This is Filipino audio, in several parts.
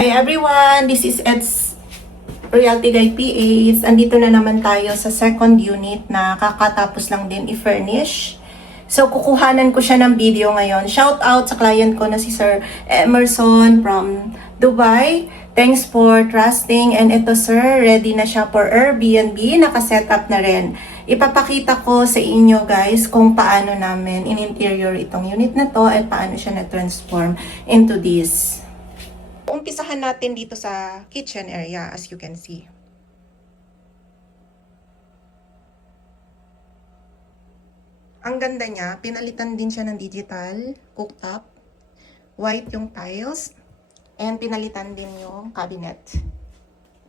Hi everyone, this is Ed's Realty Guide PH. Andito na naman tayo sa second unit na kakatapos lang din i-furnish. So kukuhanan ko siya ng video ngayon. Shout out sa client ko na si Sir Emerson from Dubai. Thanks for trusting. And ito sir, ready na siya for Airbnb. Nakasetup na rin. Ipapakita ko sa inyo guys kung paano namin in-interior itong unit na to at paano siya na-transform into this. Umpisahan natin dito sa kitchen area as you can see. Ang ganda niya, pinalitan din siya ng digital cooktop. White yung tiles. And pinalitan din yung cabinet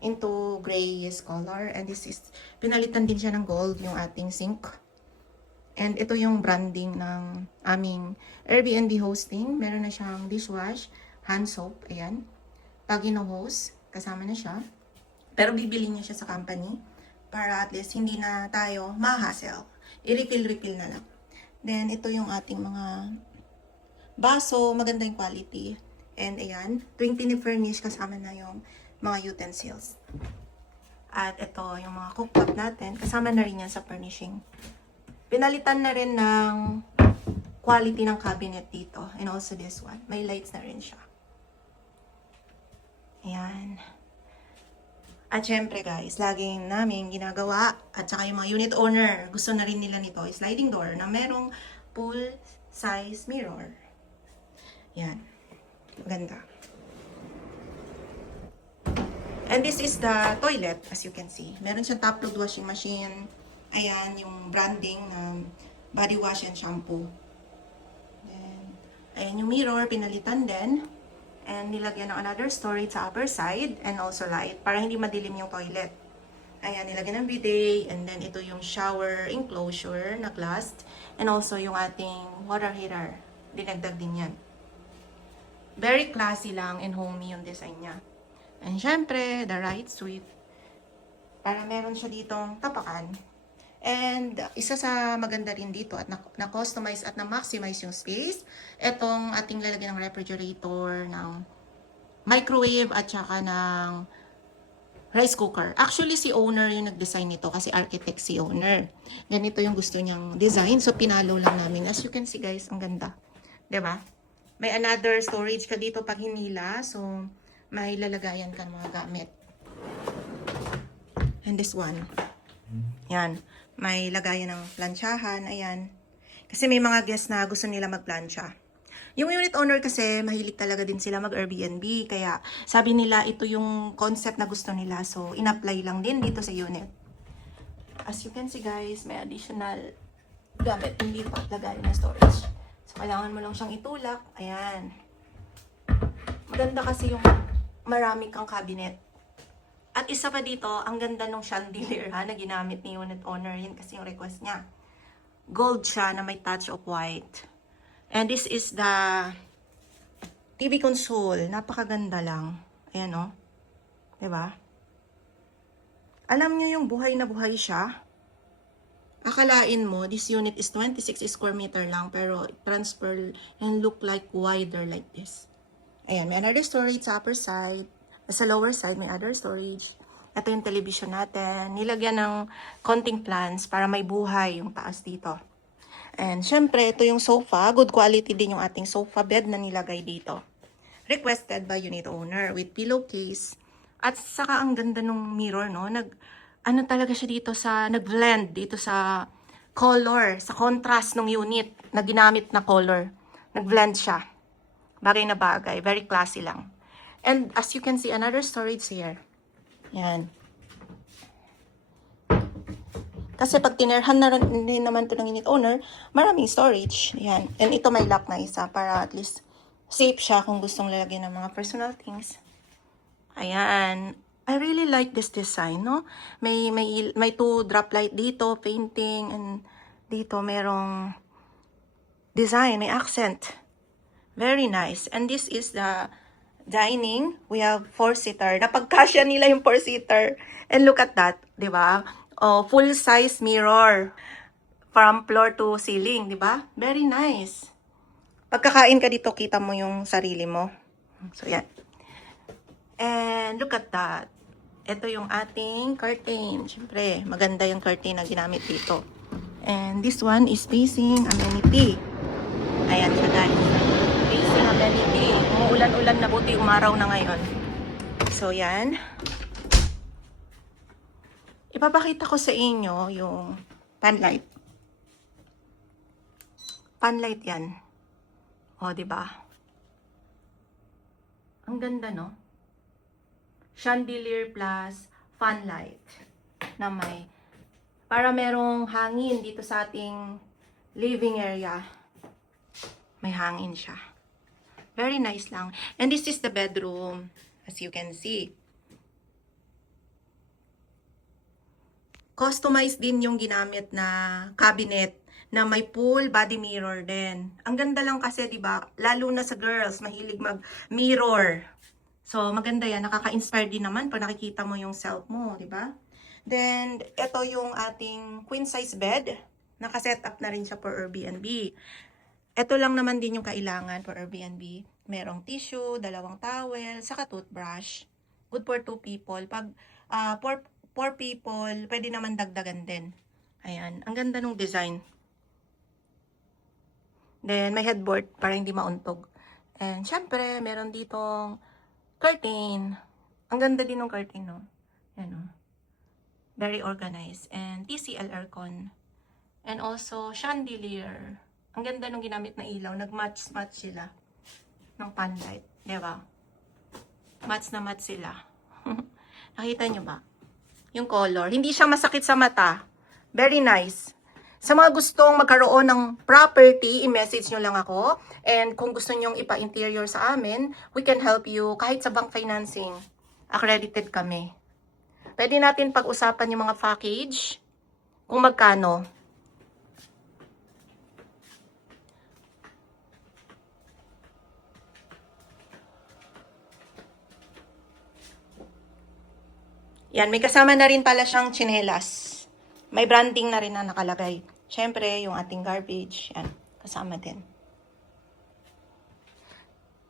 into grayish color. And this is, pinalitan din siya ng gold yung ating sink. And ito yung branding ng aming Airbnb hosting. Meron na siyang dishwash, hand soap, ayan. Pag hose, kasama na siya. Pero bibili niya siya sa company para at least hindi na tayo ma-hassle. I-refill na lang. Then, ito yung ating mga baso. Maganda yung quality. And ayan, tuwing tinifurnish, kasama na yung mga utensils. At ito yung mga cooktop natin. Kasama na rin yan sa furnishing. Pinalitan na rin ng quality ng cabinet dito. And also this one. May lights na rin siya. Ayan. At syempre guys, laging namin ginagawa at saka yung mga unit owner, gusto na rin nila nito, sliding door na merong full size mirror. Ayan. Maganda. And this is the toilet, as you can see. Meron siyang top load washing machine. Ayan, yung branding ng body wash and shampoo. Then, ayan yung mirror, pinalitan din. And nilagyan ng another storage sa upper side and also light para hindi madilim yung toilet. Ayan, nilagyan ng bidet and then ito yung shower enclosure na glass and also yung ating water heater. Dinagdag din yan. Very classy lang and homey yung design niya. And syempre, the right suite. Para meron siya ditong tapakan. And isa sa maganda rin dito at na-customize at na-maximize yung space, itong ating lalagyan ng refrigerator, ng microwave at saka ng rice cooker. Actually, si owner yung nag-design nito kasi architect si owner. Ganito yung gusto niyang design. So, pinalo lang namin. As you can see guys, ang ganda. 'Di ba? May another storage ka dito pag hinila. So, may lalagayan ka ng mga gamit. And this one. Yan. May lagayan ng plansyahan, ayan. Kasi may mga guests na gusto nila magplansya. Yung unit owner kasi, mahilig talaga din sila mag-Airbnb. Kaya sabi nila, ito yung concept na gusto nila. So, in-apply lang din dito sa unit. As you can see guys, may additional gamit. Hindi pa lagayan ng storage. So, kailangan mo lang siyang itulak. Ayan. Maganda kasi yung marami kang cabinet. At isa pa dito, ang ganda ng chandelier na ginamit ni unit owner. Yun kasi yung request niya. Gold siya na may touch of white. And this is the TV console. Napakaganda lang. Ayan o. Diba? Alam nyo yung buhay na buhay siya. Akalain mo, this unit is 26 square meter lang. Pero transfer and look like wider like this. Ayan, may another storage sa upper side. Sa lower side, may other storage. Ito yung television natin. Nilagyan ng konting plants para may buhay yung taas dito. And syempre, ito yung sofa. Good quality din yung ating sofa bed na nilagay dito. Requested by unit owner with pillowcase. At saka ang ganda ng mirror, no? Ano talaga siya dito sa, nag-blend dito sa color, sa contrast ng unit na ginamit na color. Nag-blend siya. Bagay na bagay. Very classy lang. And as you can see, another storage here. Yan. Kasi pag tinerhan na rin naman ito ng unit owner, maraming storage. Yan. And ito may lock na isa para at least safe siya kung gustong lalagyan ng mga personal things. Ayan. I really like this design, no? May two drop light dito, painting, and dito merong design, may accent. Very nice. And this is the dining. We have 4-seater. Napagkasya nila yung 4-seater. And look at that, di ba? Oh, full size mirror from floor to ceiling, di ba? Very nice. Pagkakain ka dito, kita mo yung sarili mo. So, yan. And look at that. Ito yung ating curtain. Siyempre, maganda yung curtain na ginamit dito. And this one is facing amenity. Ayan siya guys. Facing amenity. Umuulan-ulan na, buti umaraw na ngayon. So yan. Ipapakita ko sa inyo yung panlight. Panlight yan. O, diba? Ang ganda, no? Chandelier plus fan light na may para merong hangin dito sa ating living area. May hangin siya. Very nice lang. And this is the bedroom, as you can see. Customized din yung ginamit na cabinet na may pool body mirror din. Ang ganda lang kasi, 'di ba? Lalo na sa girls, mahilig mag-mirror. So, maganda yan. Nakaka-inspire din naman pag nakikita mo yung self mo, di ba? Then, ito yung ating queen size bed. Naka-set up na rin siya for Airbnb. Ito lang naman din yung kailangan for Airbnb. Merong tissue, 2 towel, saka toothbrush. Good for 2 people. Pag 4 people, pwede naman dagdagan din. Ayan. Ang ganda ng design. Then, may headboard para hindi mauntog. And, syempre, meron ditong curtain. Ang ganda din ng curtain, no? Yan, no? Very organized. And TCL aircon. And also, chandelier. Ang ganda nung ginamit na ilaw. Nag-match-match sila ng panlight. Diba? Match na match sila. Nakita nyo ba? Yung color. Hindi siya masakit sa mata. Very nice. Sa mga gustong magkaroon ng property, i-message nyo lang ako. And kung gusto nyong ipa-interior sa amin, we can help you kahit sa bank financing. Accredited kami. Pwede natin pag-usapan yung mga package, kung magkano. Yan, may kasama na rin pala siyang tsinelas. May branding na rin na nakalagay. Siyempre, yung ating garbage, yan, kasama din.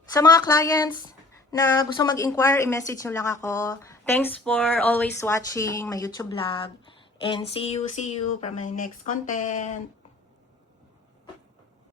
Sa mga clients na gusto mag-inquire, i-message nyo lang ako. Thanks for always watching my YouTube vlog. And see you for my next content.